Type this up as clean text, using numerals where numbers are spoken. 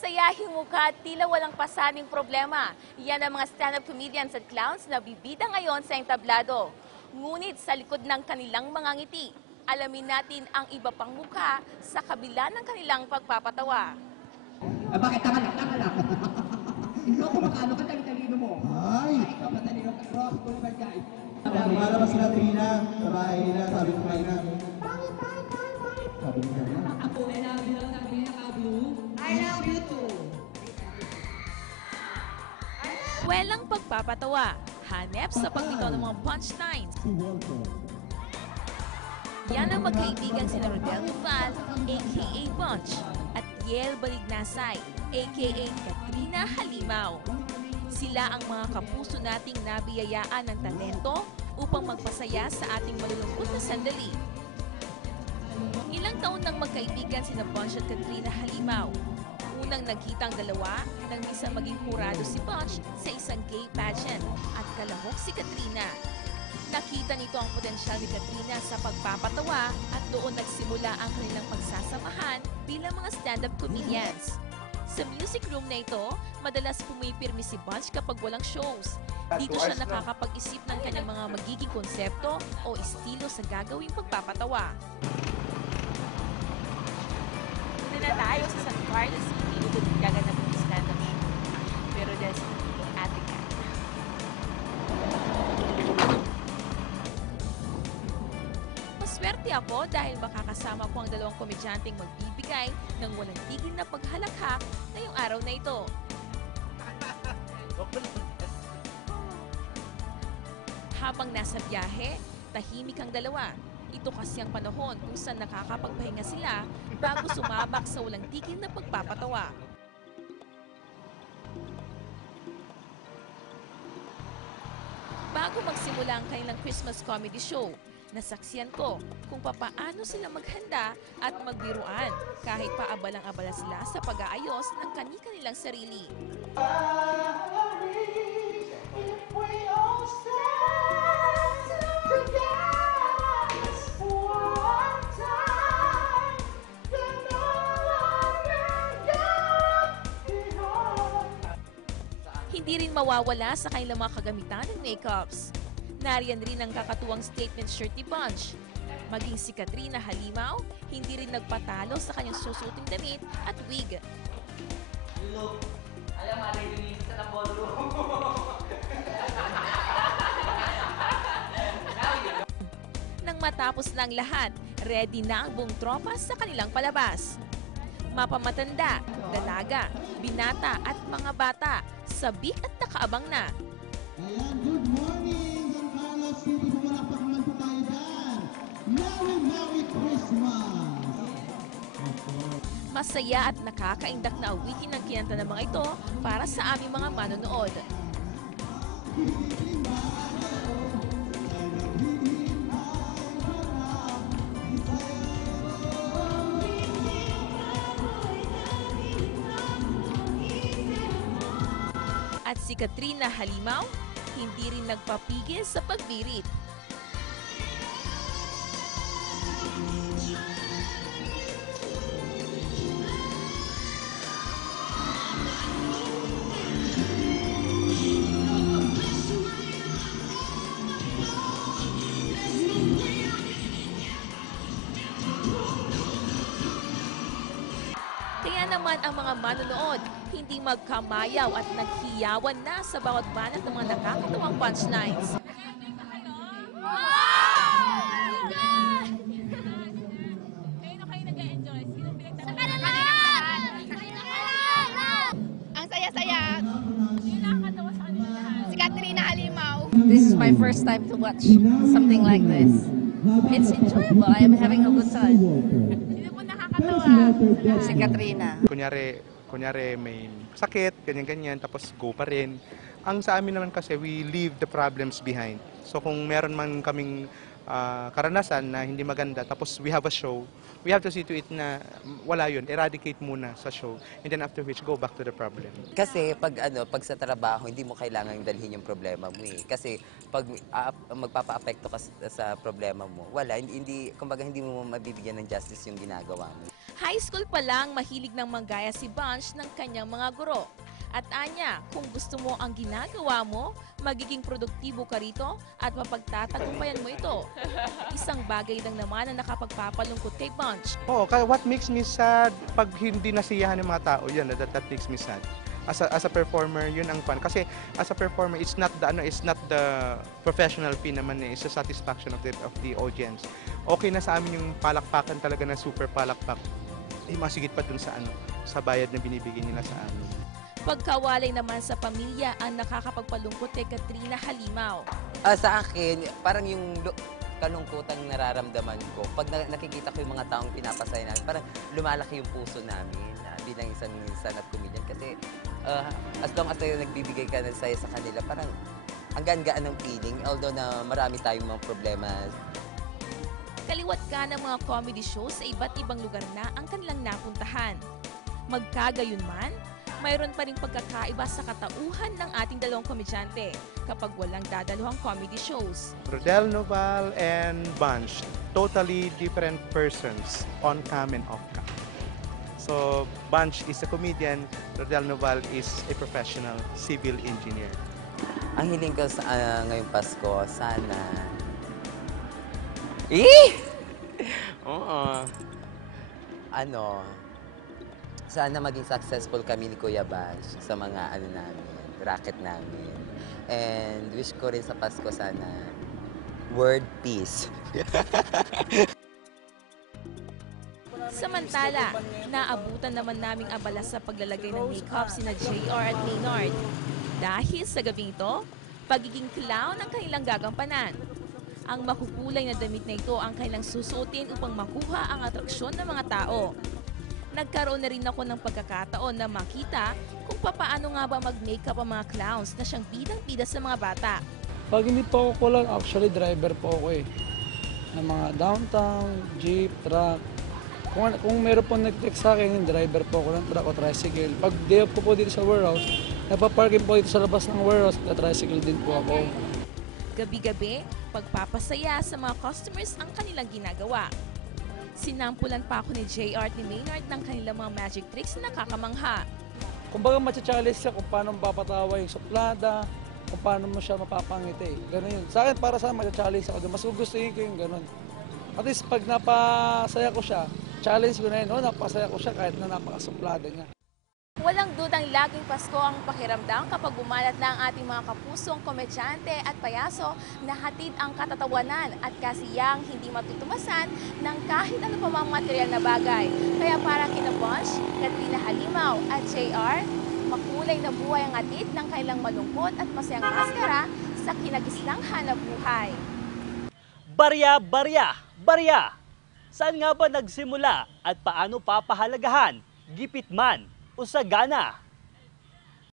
Masayahing mukha at tila walang pasaning problema. Yan ang mga stand-up comedians at clowns na bibida ngayon sa entablado. Ngunit sa likod ng kanilang mga ngiti, alamin natin ang iba pang mukha sa kabila ng kanilang pagpapatawa. Bakit tanga lang? Ikaw kumakano ka, talino mo. Ay! Ikaw matalino ka, Ross, tulad guys. Lumalabas sila Trina sa bahay nila, sabi ko kayo na. Sabi ko kayo na. Ako, I love you, sabi niya ka, Blue. I love you too. Welang pagpapatawa, hanep sa pagbitaw ng mga punchlines. Si Walter. Yan ang magkaibigan sina Rodel Duval, a.k.a. Bunch, at Yel Balignasay, a.k.a. Katrina Halimaw. Sila ang mga kapuso nating nabiyayaan ng talento upang magpasaya sa ating malulungkot na sandali. Ilang taon nang magkaibigan sina Bunch at Katrina Halimaw. Unang nagkita ang dalawa nang minsan maging hurado si Bunch sa isang gay pageant at kalahok si Katrina. Nakita nito ang potensyal ni Katrina sa pagpapatawa at doon nagsimula ang kanilang pagsasamahan bilang mga stand-up comedians. Sa music room na ito, madalas pumipirmi si Bunch kapag walang shows. Dito siya nakakapag-isip ng kanyang mga magiging konsepto o estilo sa gagawing pagpapatawa. Na tayo sa San Carlos City, doon gaganap ng stand-up show. Pero dahil sa ating Maswerte ako dahil makakasama ko ang dalawang komedyanteng magbibigay ng walang tigil na paghalakhak ngayong araw na ito. Habang nasa biyahe, tahimik ang dalawa. Ito kasi ang panahon kung saan nakakapagpahinga sila bago sumabak sa walang tigil na pagpapatawa. Bago magsimula ang kanilang Christmas comedy show, nasaksiyan ko kung papaano sila maghanda at magbiruan kahit pa abalang-abala sila sa pag-aayos ng kani-kanilang sarili. Hindi rin mawawala sa kanilang mga kagamitan ng makeups. Nariyan rin ang kakatuwang statement shirt ni Bunch. Maging si Katrina Halimaw, hindi rin nagpatalo sa kanyang susuting damit at wig. Look, alam mo, nilinis sa ballroom. Nang matapos ng lahat, ready na ang buong tropa sa kanilang palabas. Mapamatanda, dalaga, binata at mga bata, sabik at nakaabang na. Ayan, good morning, San Carlos City. Pumalakpak naman po tayo dyan. Merry Christmas! Masaya at nakakaindak na awitin ang kinanta ng mga ito para sa aming mga manonood. At si Katrina Halimaw, hindi rin nagpapigil sa pagbirit. Kaya naman ang mga manonood hindi magkamayaw at naghiyawan na sa bawat banat ng mga nakakatawang punchlines. Ang saya-saya. Si Katrina Halimaw. This is my first time to watch something like this. It's enjoyable. I am having a good time. Sino po nakakatawa? Si Katrina. Kunyari may sakit, ganyan-ganyan, tapos go pa rin. Ang sa amin naman kasi, we leave the problems behind. So kung meron man kaming karanasan na hindi maganda, tapos we have a show, we have to see to it na wala yun, eradicate muna sa show, and then after which, go back to the problem. Kasi pag sa trabaho, hindi mo kailangan dalhin yung problema mo eh. Kasi pag magpapa-apekto ka sa problema mo, wala, kumbaga hindi mo mabibigyan ng justice yung ginagawa mo. High school pa lang, mahilig ng manggaya si Bunch ng kanyang mga guro. At anya, kung gusto mo ang ginagawa mo, magiging produktibo ka rito at mapagtatagumpayan mo ito. Isang bagay lang naman na nakapagpapalungkot kay Bunch. Oo, what makes me sad, pag hindi nasiyahan ng mga tao, yun, that makes me sad. As a performer, yun ang fun. Kasi as a performer, it's not the professional fee naman eh. It's the satisfaction of the audience. Okay na sa amin yung palakpakan talaga na super palakpak. Masigit pa dun sa bayad na binibigay nila sa amin. Pagkawalay naman sa pamilya ang nakakapagpalungkot kay Katrina Halimaw. Sa akin, parang yung kalungkutang nararamdaman ko, pag nakikita ko yung mga taong pinapasaya namin, parang lumalaki yung puso namin bilang isang stand-up comedian. Kasi as long as nagbibigay ka ng saya sa kanila, parang ang gaan-gaan ng feeling, although na marami tayong mga problema. Kaliwat ka ng mga comedy shows sa iba't ibang lugar na ang kanilang napuntahan. Magkagayon man, mayroon pa ring pagkakaiba sa katauhan ng ating dalawang komedyante kapag walang dadaluhang comedy shows. Rodel Noval and Bunch, totally different persons on cam and off cam. So, Bunch is a comedian, Rodel Noval is a professional civil engineer. Ang hiling ko sa ngayong Pasko, sana... Oo. Sana maging successful kami ni Kuya Bunch sa mga namin, racket namin. And wish ko rin sa Pasko sana, world peace. Samantala, naabutan naman naming abala sa paglalagay ng makeup sina JR at Maynard. Dahil sa gabing ito, pagiging clown ang kanilang gagampanan. Ang makukulay na damit na ito ang kanilang susuotin upang makuha ang atraksyon ng mga tao. Nagkaroon na rin ako ng pagkakataon na makita kung papaano nga ba mag-makeup ang mga clowns na siyang bidang-bida sa mga bata. Pag hindi po ako kulang, actually driver po ako eh. Ng mga downtown, jeep, truck. Kung meron po nag-text sa akin, yung driver po ako ng truck o tricycle. Pag day off ko po dito sa warehouse, napaparking po dito sa labas ng warehouse, na-tricycle din po ako. Gabi-gabi, pagpapasaya sa mga customers ang kanilang ginagawa. Sinampulan pa ako ni JR at ni Maynard ng kanilang mga magic tricks na nakakamangha. Kumbaga matcha-challenge siya kung paano mapapatawa yung suplada, kung paano mo siya mapapangiti. Ganun yun. Sa akin, para sa matcha-challenge ako doon. Mas gugustuhin ko yung ganun. At least pag napasaya ko siya, challenge ko na yun, napasaya ko siya kahit na napakasuplada niya. Walang dudang laging Pasko ang pakiramdam kapag bumalat na ang ating mga kapusong komedyante at payaso na hatid ang katatawanan at kasiyang hindi matutumasan ng kahit ano pa mang material na bagay. Kaya para kina Bunch, Katrina Halimaw at JR, makulay na buhay ang hatid ng kailang malungkot at masayang maskara sa kinagisnang hanapbuhay. Barya, barya, barya! Saan nga ba nagsimula at paano papahalagahan? Gipit man o sagana?